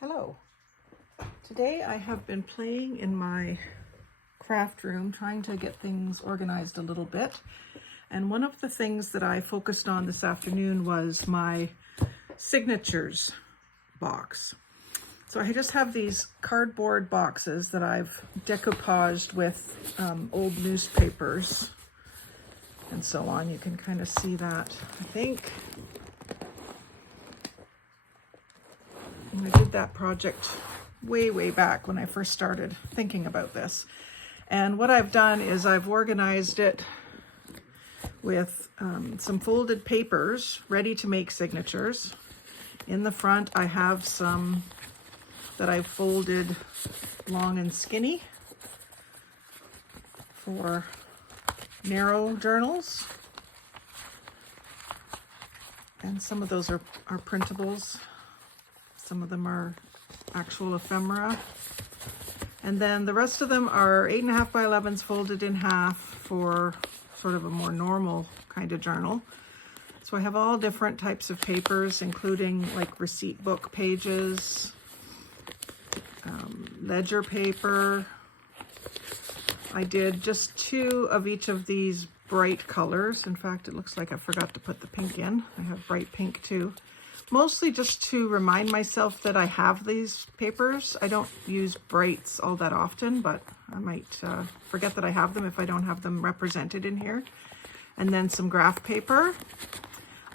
Hello. Today I have been playing in my craft room, trying to get things organized a little bit. And one of the things that I focused on this afternoon was my signatures box. So I just have these cardboard boxes that I've decoupaged with old newspapers and so on. You can kind of see that, I think. And I did that project way back when I first started thinking about this. And what I've done is I've organized it with some folded papers ready to make signatures. In the front I have some that I've folded long and skinny for narrow journals. And some of those are printables. Some of them are actual ephemera. And then the rest of them are 8.5 by 11s folded in half for sort of a more normal kind of journal. So I have all different types of papers, including like receipt book pages, ledger paper. I did just 2 of each of these bright colors. In fact, it looks like I forgot to put the pink in. I have bright pink too. Mostly just to remind myself that I have these papers. I don't use brights all that often, but I might forget that I have them if I don't have them represented in here. And then some graph paper,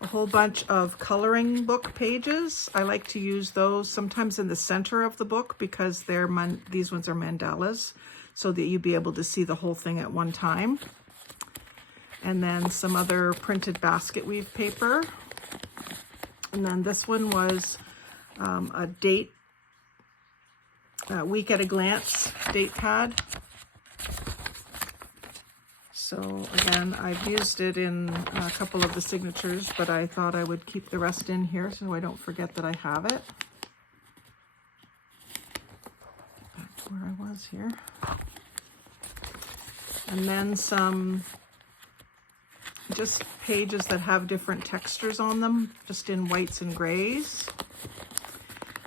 a whole bunch of coloring book pages. I like to use those sometimes in the center of the book because these ones are mandalas, so that you'd be able to see the whole thing at one time. And then some other printed basket weave paper. And then this one was a date, week at a glance date pad. So again, I've used it in a couple of the signatures, but I thought I would keep the rest in here so I don't forget that I have it. Back to where I was here. And then some just pages that have different textures on them, just in whites and grays.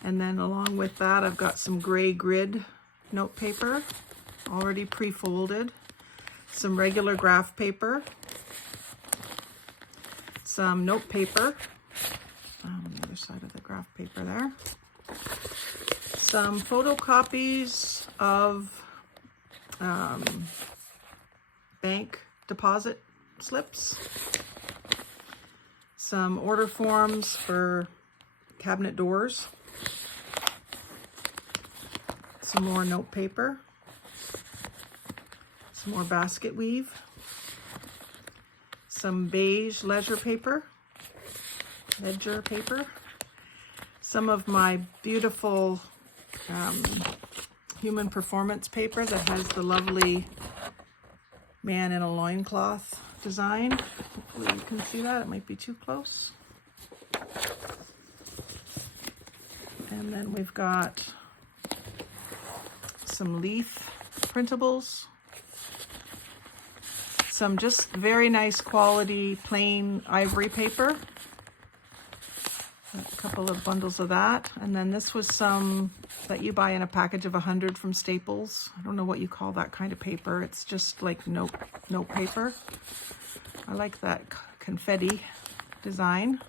And then along with that, I've got some gray grid note paper, already pre-folded, some regular graph paper, some note paper, on the other side of the graph paper there, some photocopies of bank deposit slips, some order forms for cabinet doors, some more note paper, some more basket weave, some beige ledger paper, some of my beautiful human performance paper that has the lovely man in a loincloth design. Hopefully you can see that. It might be too close. And then we've got some leaf printables, some just very nice quality plain ivory paper, a couple of bundles of that. And then this was some that you buy in a package of 100 from Staples. I don't know what you call that kind of paper. It's just like note paper. I like that confetti design.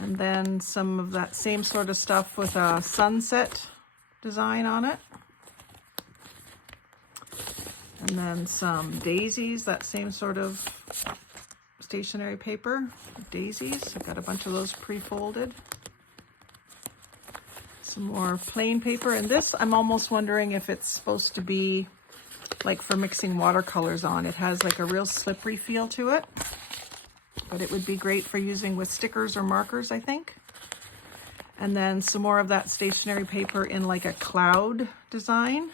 And then some of that same sort of stuff with a sunset design on it. And then some daisies, that same sort of stationery paper, daisies. I've got a bunch of those pre-folded. Some more plain paper. And this, I'm almost wondering if it's supposed to be like for mixing watercolors on. It has like a real slippery feel to it, but it would be great for using with stickers or markers, I think. And then some more of that stationery paper in like a cloud design.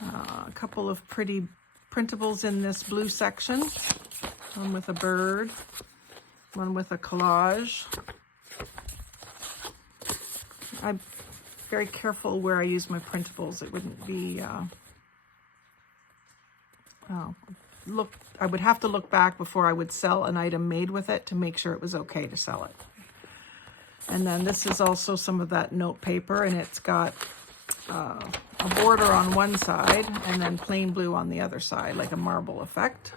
A couple of pretty printables in this blue section. One with a bird, one with a collage. I'm very careful where I use my printables. It wouldn't be, I would have to look back before I would sell an item made with it to make sure it was okay to sell it. And then this is also some of that note paper, and it's got a border on one side and then plain blue on the other side, like a marble effect.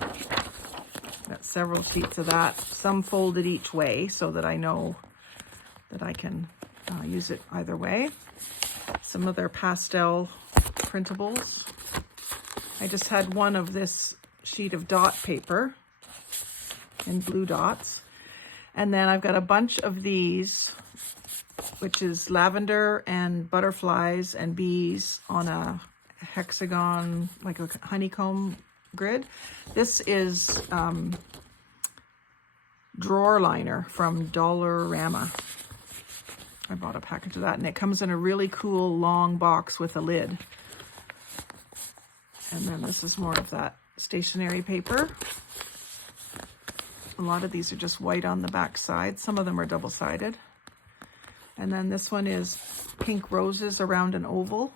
Got several sheets of that, some folded each way so that I know that I can use it either way. Some of their pastel printables. I just had one of this sheet of dot paper in blue dots. And then I've got a bunch of these, which is lavender and butterflies and bees on a hexagon, like a honeycomb grid. This is drawer liner from Dollarama. I bought a package of that, and it comes in a really cool long box with a lid. And then this is more of that stationery paper. A lot of these are just white on the back side. Some of them are double-sided. And then this one is pink roses around an oval.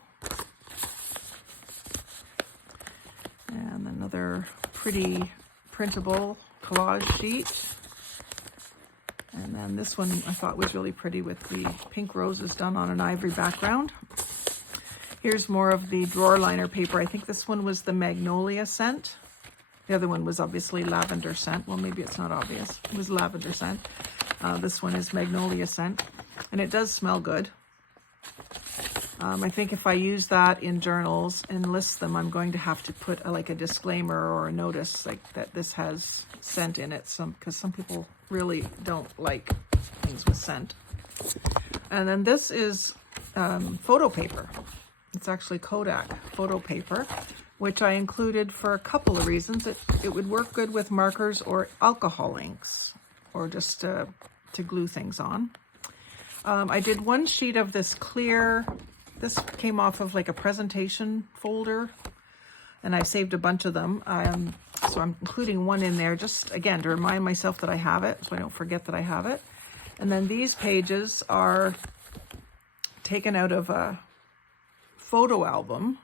And another pretty printable collage sheet. And then this one I thought was really pretty with the pink roses done on an ivory background. Here's more of the drawer liner paper. I think this one was the magnolia scent. The other one was obviously lavender scent. Well, maybe it's not obvious. It was lavender scent. This one is magnolia scent, and it does smell good. I think if I use that in journals and list them, I'm going to have to put like a disclaimer or a notice like that this has scent in it, because some people really don't like things with scent. And then this is photo paper. It's actually Kodak photo paper, which I included for a couple of reasons. It would work good with markers or alcohol inks, or just to glue things on. I did one sheet of this clear, this came off of like a presentation folder, and I saved a bunch of them. So I'm including one in there just, again, to remind myself that I have it, so I don't forget that I have it. And then these pages are taken out of a photo album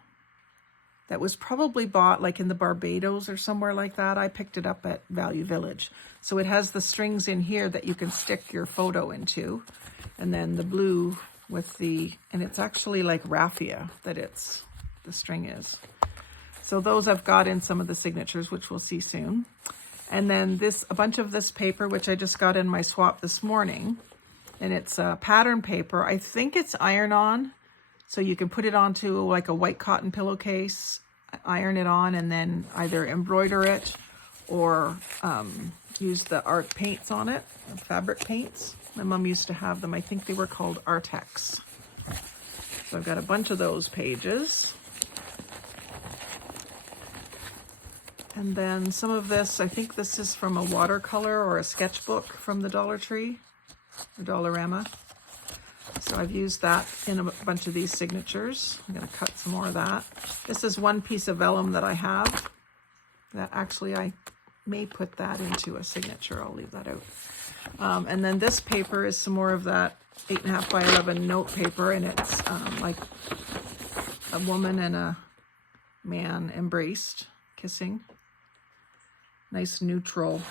that was probably bought like in the Barbados or somewhere like that. I picked it up at Value Village. So it has the strings in here that you can stick your photo into. And then the blue with the, and it's actually like raffia that the string is. So those I've got in some of the signatures, which we'll see soon. And then a bunch of this paper, which I just got in my swap this morning. And it's pattern paper. I think it's iron-on. So you can put it onto like a white cotton pillowcase, iron it on, and then either embroider it or use the art paints on it, fabric paints. My mom used to have them. I think they were called Artex. So I've got a bunch of those pages. And then some of this, I think this is from a watercolor or a sketchbook from the Dollar Tree, or Dollarama. So I've used that in a bunch of these signatures. I'm going to cut some more of that. This is one piece of vellum that I have. That actually I may put that into a signature. I'll leave that out. And then this paper is some more of that 8.5 by 11 note paper, and it's like a woman and a man embraced, kissing. Nice neutral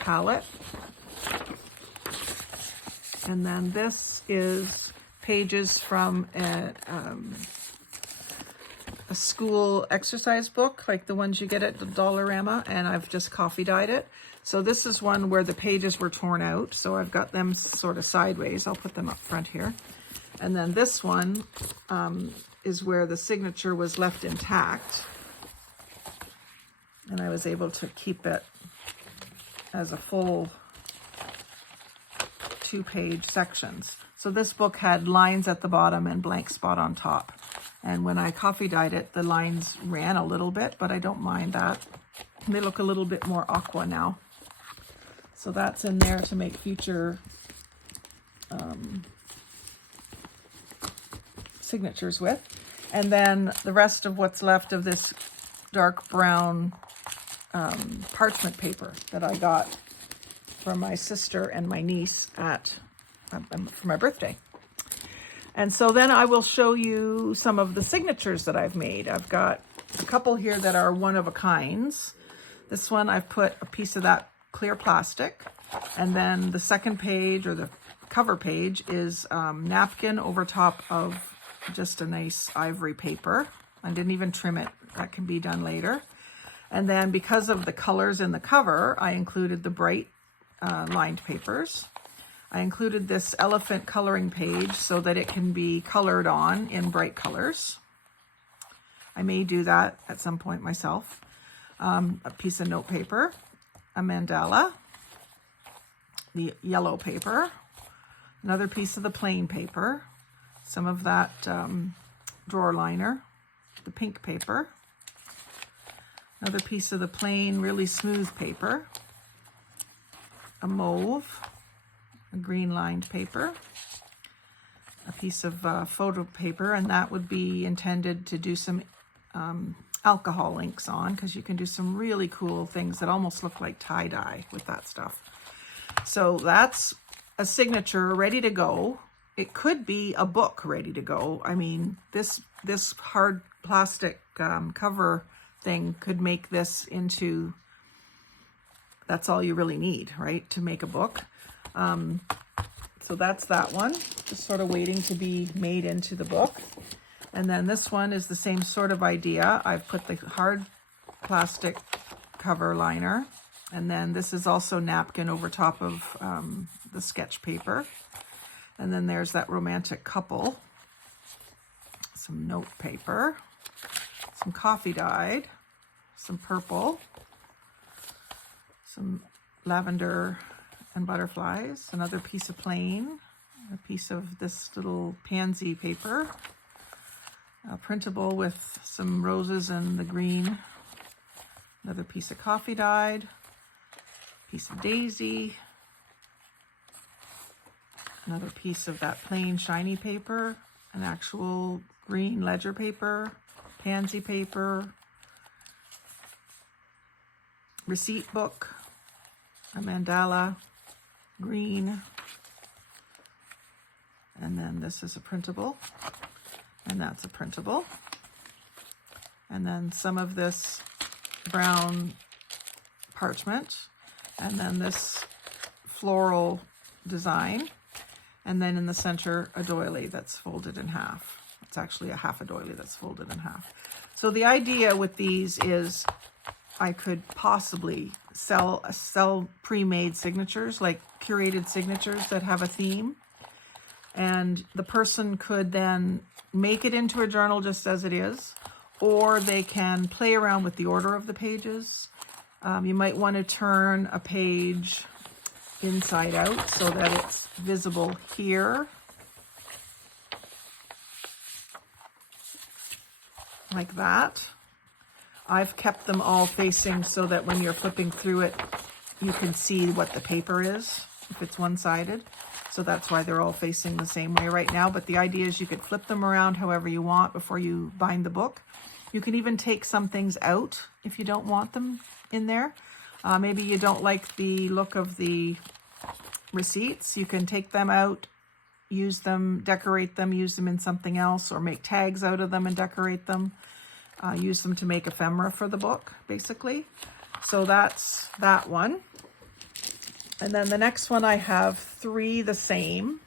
palette. And then this is pages from a school exercise book, like the ones you get at the Dollarama, and I've just coffee dyed it. So this is one where the pages were torn out, so I've got them sort of sideways. I'll put them up front here. And then this one is where the signature was left intact, and I was able to keep it as a full 2-page sections. So this book had lines at the bottom and blank spot on top. And when I coffee dyed it, the lines ran a little bit, but I don't mind that. They look a little bit more aqua now. So that's in there to make future signatures with. And then the rest of what's left of this dark brown parchment paper that I got from my sister and my niece for my birthday. And so then I will show you some of the signatures that I've made. I've got a couple here that are one of a kinds. This one I've put a piece of that clear plastic, and then the second page or the cover page is napkin over top of just a nice ivory paper. I didn't even trim it. That can be done later. And then because of the colors in the cover, I included the bright lined papers. I included this elephant coloring page so that it can be colored on in bright colors. I may do that at some point myself. A piece of note paper, a mandala, the yellow paper, another piece of the plain paper, some of that drawer liner, the pink paper, another piece of the plain, really smooth paper, a mauve, a green lined paper, a piece of photo paper, and that would be intended to do some alcohol inks on, because you can do some really cool things that almost look like tie-dye with that stuff. So that's a signature ready to go. It could be a book ready to go. I mean, this hard plastic cover thing could make this into, that's all you really need, right, to make a book. So that's that one, just sort of waiting to be made into the book. And then this one is the same sort of idea. I've put the hard plastic cover liner, and then this is also napkin over top of the sketch paper. And then there's that romantic couple, some note paper, some coffee dyed, some purple, some lavender and butterflies, another piece of plain, a piece of this little pansy paper, a printable with some roses and the green, another piece of coffee dyed, piece of daisy, another piece of that plain shiny paper, an actual green ledger paper, pansy paper, receipt book, a mandala, green, and then this is a printable, and that's a printable, and then some of this brown parchment, and then this floral design, and then in the center a doily that's folded in half. It's actually a half a doily that's folded in half. So the idea with these is I could possibly sell pre-made signatures, like curated signatures that have a theme, and the person could then make it into a journal just as it is, or they can play around with the order of the pages. You might want to turn a page inside out so that it's visible here, like that. I've kept them all facing so that when you're flipping through it, you can see what the paper is, if it's one-sided. So that's why they're all facing the same way right now. But the idea is you could flip them around however you want before you bind the book. You can even take some things out if you don't want them in there. Maybe you don't like the look of the receipts. You can take them out, use them, decorate them, use them in something else, or make tags out of them and decorate them. Use them to make ephemera for the book, basically. So that's that one. And then the next one, I have 3 the same.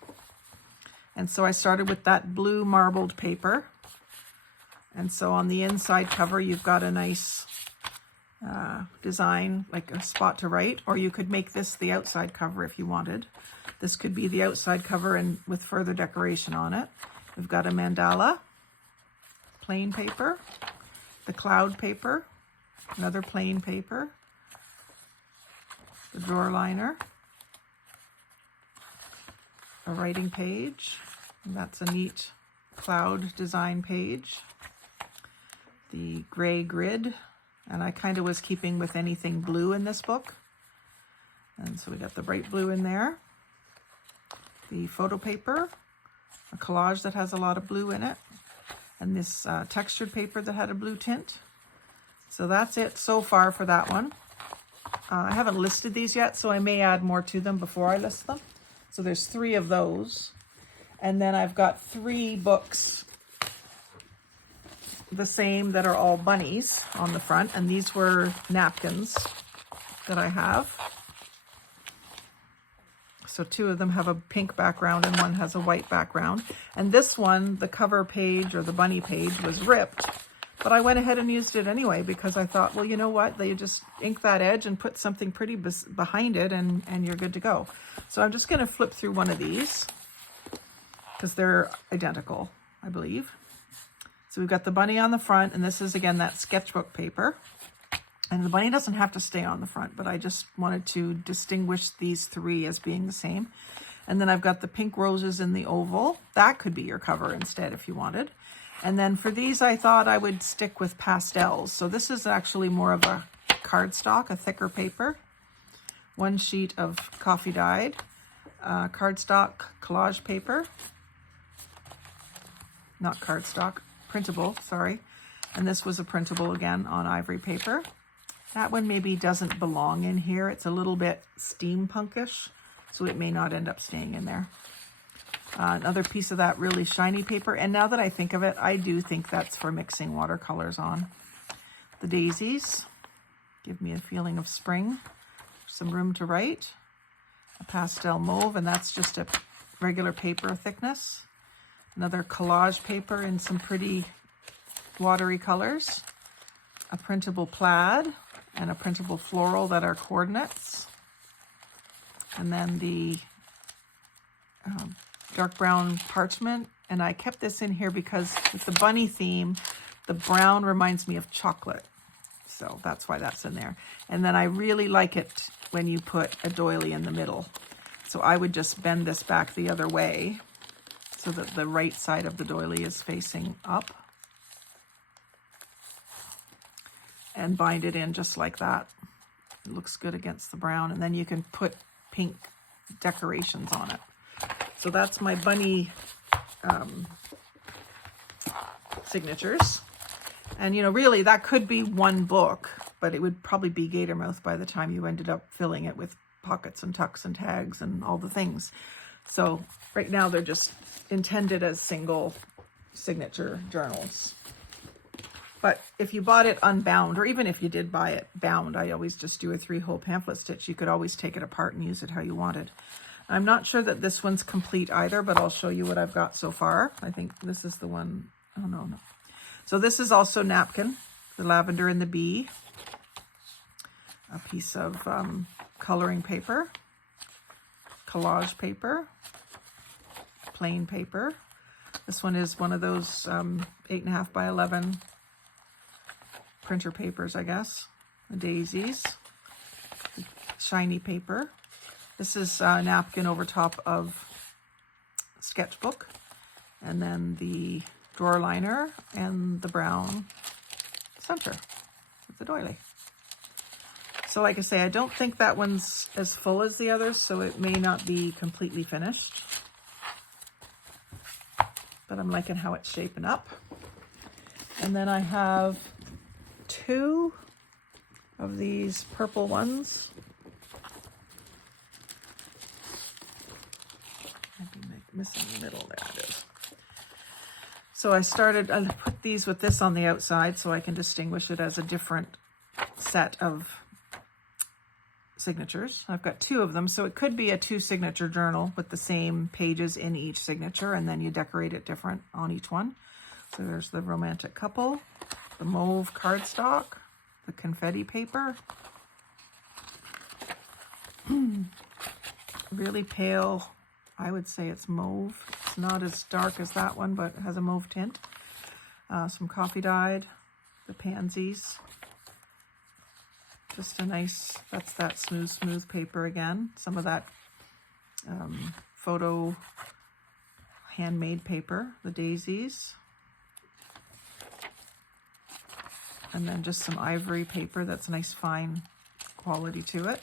And so I started with that blue marbled paper. And so on the inside cover, you've got a nice design, like a spot to write, or you could make this the outside cover if you wanted. This could be the outside cover and with further decoration on it. We've got a mandala, plain paper, the cloud paper, another plain paper, the drawer liner, a writing page, and that's a neat cloud design page, the gray grid, and I kind of was keeping with anything blue in this book, and so we got the bright blue in there, the photo paper, a collage that has a lot of blue in it, and this textured paper that had a blue tint. So that's it so far for that one. I haven't listed these yet, so I may add more to them before I list them. So there's 3 of those. And then I've got 3 books, the same, that are all bunnies on the front. And these were napkins that I have. So two of them have a pink background and one has a white background. And this one, the cover page or the bunny page, was ripped. But I went ahead and used it anyway because I thought, well, you know what? They just ink that edge and put something pretty behind it and you're good to go. So I'm just going to flip through one of these because they're identical, I believe. So we've got the bunny on the front, and this is, again, that sketchbook paper. And the bunny doesn't have to stay on the front, but I just wanted to distinguish these three as being the same. And then I've got the pink roses in the oval. That could be your cover instead if you wanted. And then for these, I thought I would stick with pastels. So this is actually more of a cardstock, a thicker paper. One sheet of coffee dyed, cardstock collage paper. Not cardstock, printable, sorry. And this was a printable again on ivory paper. That one maybe doesn't belong in here. It's a little bit steampunkish, so it may not end up staying in there. Another piece of that really shiny paper. And now that I think of it, I do think that's for mixing watercolors on. The daisies give me a feeling of spring. Some room to write. A pastel mauve, and that's just a regular paper thickness. Another collage paper in some pretty watery colors. A printable plaid and a printable floral that are coordinates. And then the dark brown parchment, and I kept this in here because with the bunny theme, the brown reminds me of chocolate. So that's why that's in there. And then I really like it when you put a doily in the middle. So I would just bend this back the other way so that the right side of the doily is facing up. And bind it in just like that. It looks good against the brown. And then you can put pink decorations on it. So that's my bunny signatures. And, you know, really that could be one book, but it would probably be Gatormouth by the time you ended up filling it with pockets and tucks and tags and all the things. So right now they're just intended as single signature journals. But if you bought it unbound, or even if you did buy it bound, I always just do a 3-hole pamphlet stitch. You could always take it apart and use it how you wanted. I'm not sure that this one's complete either, but I'll show you what I've got so far. I think this is the one. Oh, no. So this is also napkin, the lavender and the bee. A piece of coloring paper, collage paper, plain paper. This one is one of those 8.5 by 11 printer papers, I guess. The daisies, shiny paper. This is a napkin over top of sketchbook, and then the drawer liner and the brown center with the doily. So like I say, I don't think that one's as full as the others, so it may not be completely finished. But I'm liking how it's shaping up. And then I have 2 of these purple ones. I'd be missing the middle. There it is. So I put these with this on the outside so I can distinguish it as a different set of signatures. I've got 2 of them, so it could be a 2-signature journal with the same pages in each signature, and then you decorate it different on each one. So there's the romantic couple, the mauve cardstock, the confetti paper, really pale, I would say it's mauve. It's not as dark as that one, but it has a mauve tint. Some coffee dyed, the pansies. Just a nice, that's that smooth paper again. Some of that photo handmade paper, the daisies. And then just some ivory paper that's a nice fine quality to it.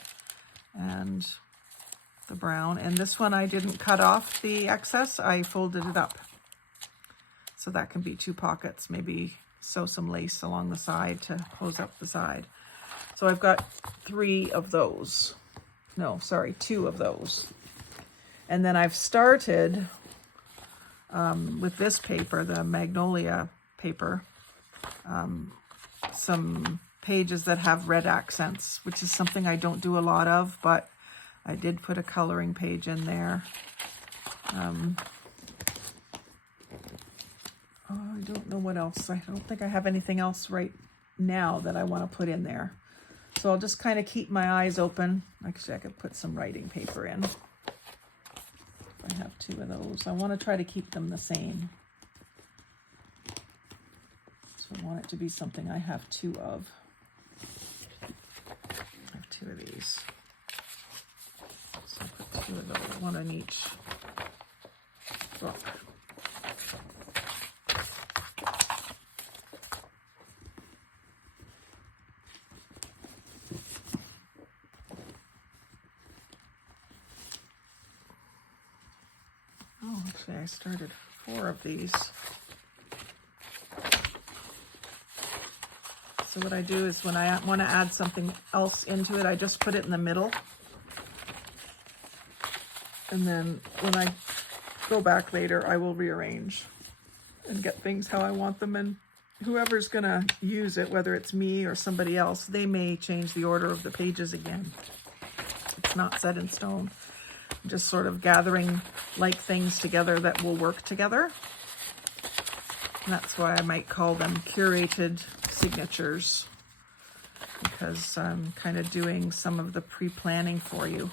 And the brown. And this one I didn't cut off the excess, I folded it up. So that can be 2 pockets, maybe sew some lace along the side to close up the side. So I've got 3 of those. No, sorry, 2 of those. And then I've started with this paper, the magnolia paper, some pages that have red accents, which is something I don't do a lot of, but I did put a coloring page in there. I don't know what else. I don't think I have anything else right now that I want to put in there. So I'll just kind of keep my eyes open. Actually, I could put some writing paper in. I have 2 of those. I want to try to keep them the same. So I want it to be something I have 2 of. I have 2 of these. So I'll put 2 of those, 1 in each book. Oh, actually I started 4 of these. So what I do is when I want to add something else into it, I just put it in the middle. And then when I go back later, I will rearrange and get things how I want them. And whoever's going to use it, whether it's me or somebody else, they may change the order of the pages again. It's not set in stone. I'm just sort of gathering like things together that will work together. And that's why I might call them curated signatures, because I'm kind of doing some of the pre-planning for you.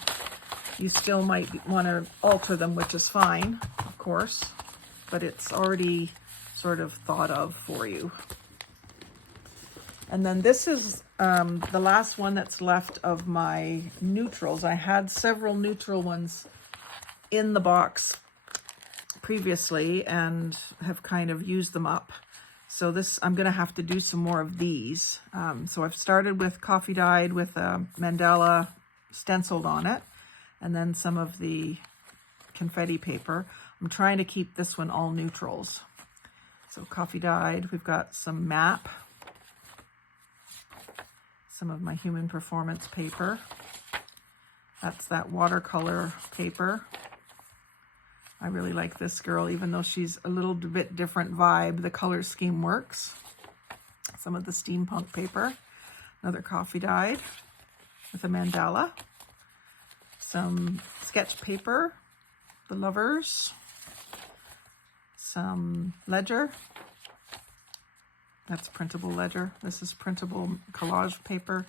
You still might want to alter them, which is fine, of course, but it's already sort of thought of for you. And then this is the last one that's left of my neutrals. I had several neutral ones in the box previously and have kind of used them up. So this, I'm going to have to do some more of these. So I've started with coffee dyed with a mandala stenciled on it, and then some of the confetti paper. I'm trying to keep this one all neutrals. So coffee dyed, we've got some map, some of my human performance paper. That's that watercolor paper. I really like this girl, even though she's a little bit different vibe. The color scheme works. Some of the steampunk paper. Another coffee dyed with a mandala. Some sketch paper, the lovers. Some ledger. That's printable ledger. This is printable collage paper.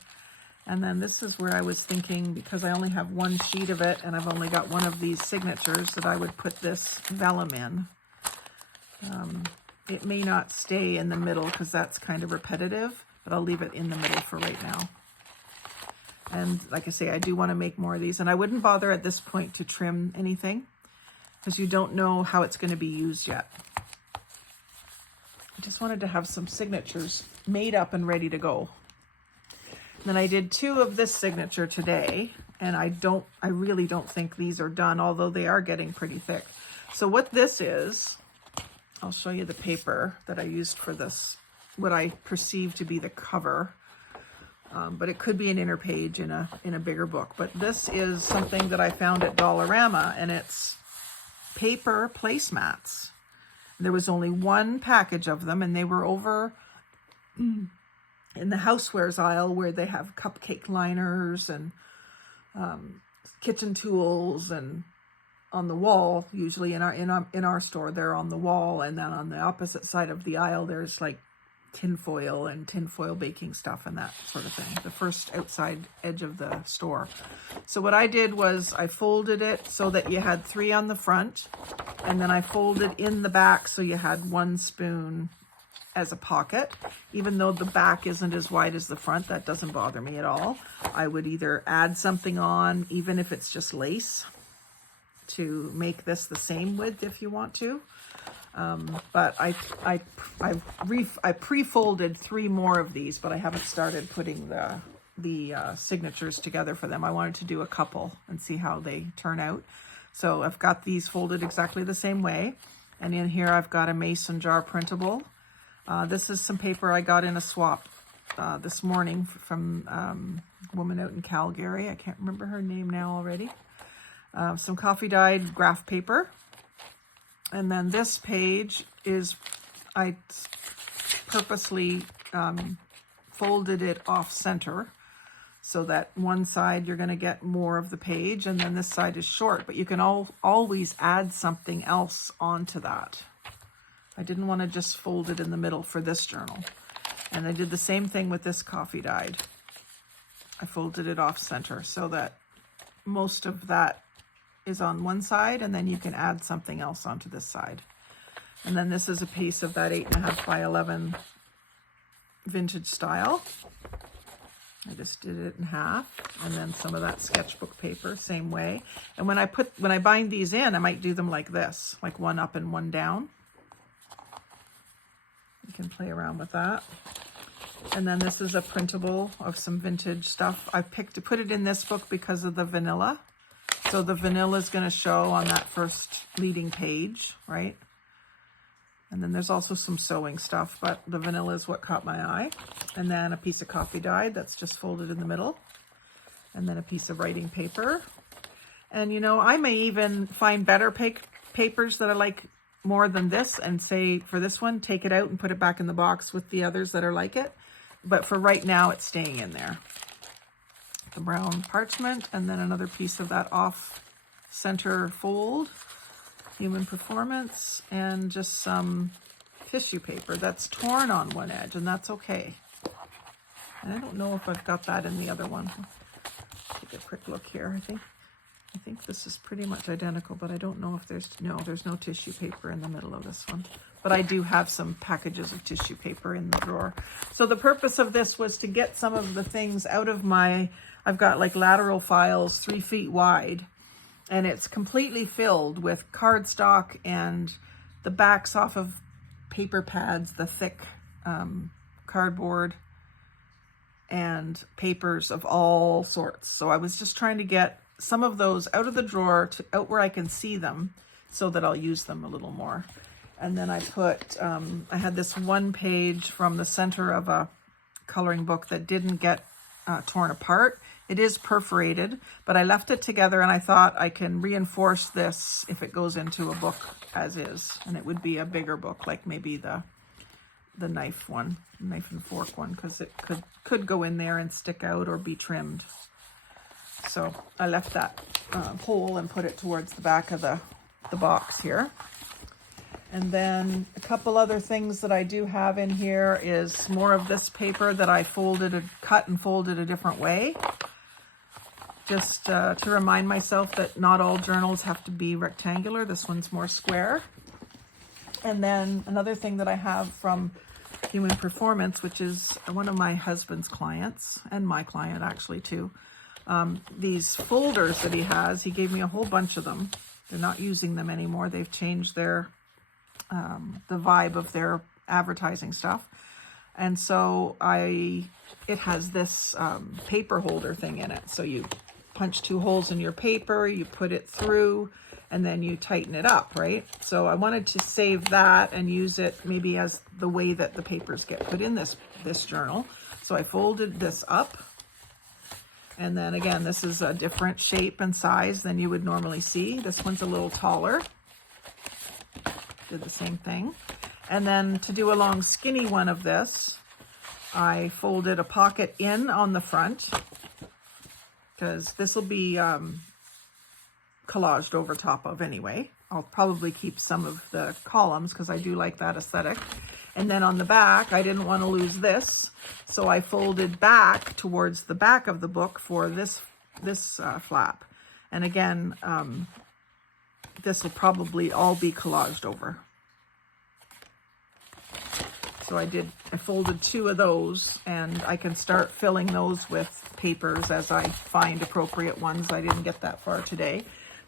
And then this is where I was thinking, because I only have 1 sheet of it and I've only got 1 of these signatures, that I would put this vellum in. It may not stay in the middle because that's kind of repetitive, but I'll leave it in the middle for right now. And like I say, I do want to make more of these, and I wouldn't bother at this point to trim anything because you don't know how it's going to be used yet. I just wanted to have some signatures made up and ready to go. Then I did 2 of this signature today, and I really don't think these are done, although they are getting pretty thick. So what this is, I'll show you the paper that I used for this, what I perceive to be the cover, but it could be an inner page in a bigger book. But this is something that I found at Dollarama, and it's paper placemats. There was only 1 package of them, and they were over in the housewares aisle where they have cupcake liners and kitchen tools, and on the wall, usually in our store, they're on the wall, and then on the opposite side of the aisle, there's like tinfoil and tinfoil baking stuff and that sort of thing, the first outside edge of the store. So what I did was I folded it so that you had 3 on the front, and then I folded in the back so you had 1 spoon as a pocket. Even though the back isn't as wide as the front, that doesn't bother me at all. I would either add something on, even if it's just lace, to make this the same width if you want to. But I pre-folded 3 more of these, but I haven't started putting the signatures together for them. I wanted to do a couple and see how they turn out. So I've got these folded exactly the same way. And in here I've got a mason jar printable. This is some paper I got in a swap this morning from a woman out in Calgary. I can't remember her name now already. Some coffee dyed graph paper. And then this page is, I purposely folded it off center so that one side you're going to get more of the page and then this side is short, but you can always add something else onto that. I didn't want to just fold it in the middle for this journal. And I did the same thing with this coffee dyed. I folded it off center so that most of that is on one side, and then you can add something else onto this side. And then this is a piece of that 8.5 by 11 vintage style. I just did it in half, and then some of that sketchbook paper, same way. And when I bind these in, I might do them like this, like one up and one down. You can play around with that. And then this is a printable of some vintage stuff. I picked to put it in this book because of the vanilla. So the vanilla is going to show on that first leading page, right? And then there's also some sewing stuff, but the vanilla is what caught my eye. And then a piece of coffee dyed that's just folded in the middle. And then a piece of writing paper. And you know, I may even find better papers that I like more than this and say, for this one, take it out and put it back in the box with the others that are like it. But for right now, it's staying in there. The brown parchment, and then another piece of that off-center fold, Human Performance, and just some tissue paper that's torn on one edge, and that's okay. And I don't know if I've got that in the other one. Take a quick look here. I think this is pretty much identical, but I don't know if there's no tissue paper in the middle of this one. But I do have some packages of tissue paper in the drawer. So the purpose of this was to get some of the things out of my, I've got like lateral files 3 feet wide, and it's completely filled with cardstock and the backs off of paper pads, the thick cardboard, and papers of all sorts. So I was just trying to get some of those out of the drawer to out where I can see them so that I'll use them a little more. And then I put, I had this one page from the center of a coloring book that didn't get torn apart. It is perforated, but I left it together and I thought I can reinforce this if it goes into a book as is. And it would be a bigger book, like maybe the knife one, knife and fork one, because it could go in there and stick out or be trimmed. So I left that hole and put it towards the back of the box here. And then a couple other things that I do have in here is more of this paper that I cut and folded a different way. Just to remind myself that not all journals have to be rectangular. This one's more square. And then another thing that I have from Human Performance, which is one of my husband's clients, and my client actually too. These folders that he has, he gave me a whole bunch of them. They're not using them anymore. They've changed their the vibe of their advertising stuff. And so it has this paper holder thing in it. So you punch 2 holes in your paper, you put it through, and then you tighten it up, right? So I wanted to save that and use it maybe as the way that the papers get put in this journal. So I folded this up. And then again, this is a different shape and size than you would normally see. This one's a little taller. Did the same thing. And then to do a long skinny one of this, I folded a pocket in on the front, because this will be collaged over top of anyway. I'll probably keep some of the columns because I do like that aesthetic. And then on the back, I didn't want to lose this, so I folded back towards the back of the book for this flap. And again, this will probably all be collaged over. So I folded 2 of those, and I can start filling those with papers as I find appropriate ones. I didn't get that far today,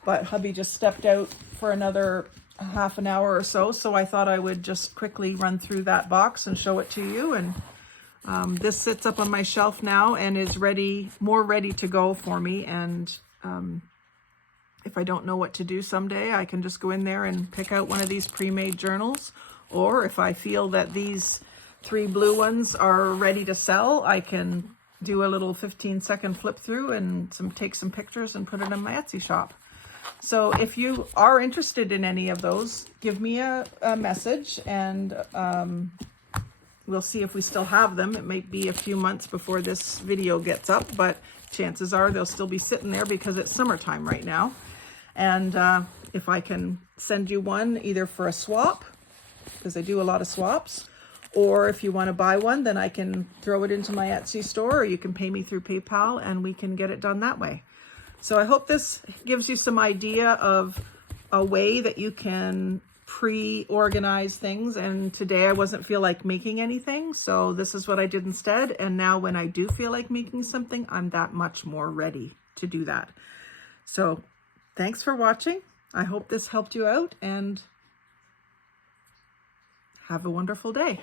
but hubby just stepped out for another half an hour or so, so I thought I would just quickly run through that box and show it to you. And this sits up on my shelf now and is more ready to go for me. And if I don't know what to do someday, I can just go in there and pick out one of these pre-made journals. Or if I feel that these 3 blue ones are ready to sell, I can do a little 15-second flip through and take some pictures and put it in my Etsy shop. So if you are interested in any of those, give me a message, and we'll see if we still have them. It might be a few months before this video gets up, but chances are they'll still be sitting there because it's summertime right now. And if I can send you one either for a swap, because I do a lot of swaps, or if you want to buy one, then I can throw it into my Etsy store, or you can pay me through PayPal and we can get it done that way. So I hope this gives you some idea of a way that you can pre-organize things. And today I wasn't feel like making anything, so this is what I did instead. And now when I do feel like making something, I'm that much more ready to do that. So thanks for watching. I hope this helped you out, and have a wonderful day.